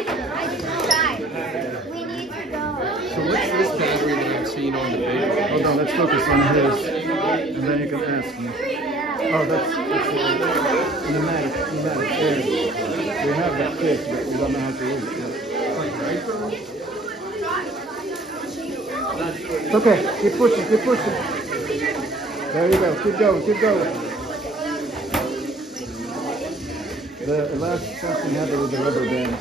We need to go. So what's this battery that I'm seeing on the video? Hold on, let's focus on his, and then you can ask me. Oh, that's pneumatic air. We have that kit, but we don't know how to use it yet. It's okay, keep pushing, keep pushing. There you go, keep going, keep going. The last something happened with the rubber band.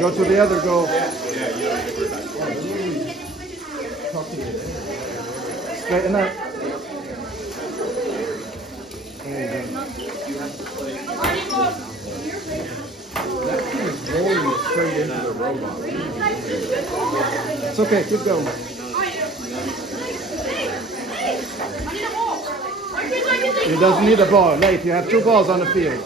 Go to the other goal. Straighten up. There you go. That thing is rolling straight into the robot. It's okay, keep going. He doesn't need a ball. Leif, you have 2 balls on the field.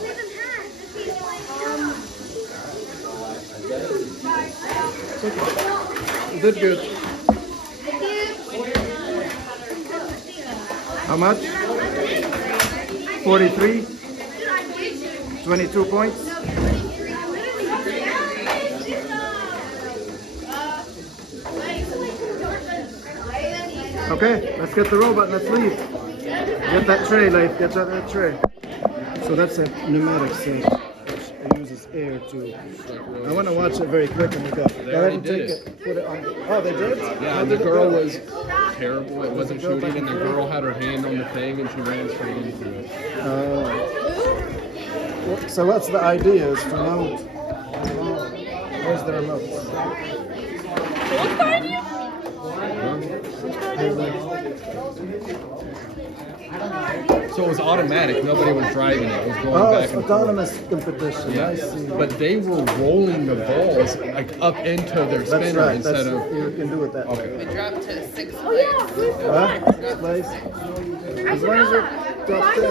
It's okay. You did good. How much? 43? 22 points? Okay, let's get the robot, let's leave. Get that tray, Leif, get that tray. So that's a pneumatic set, which uses air to... I want to watch it very quick and we go. Go ahead and take it, put it on. Oh, they did? Yeah, and the girl was terrible. It wasn't shooting, and the girl had her hand on the thing, and she ran straight into it. So what's the idea is to mount... Where's the remote? So it was automatic. Nobody was driving it. It was going Oh, back it's and autonomous competition. forth. I see. But they were rolling the balls like up into their That's spinner right. instead of. You can do it that way. Okay. It dropped to 6th place. Huh? Place. As long as it drops in.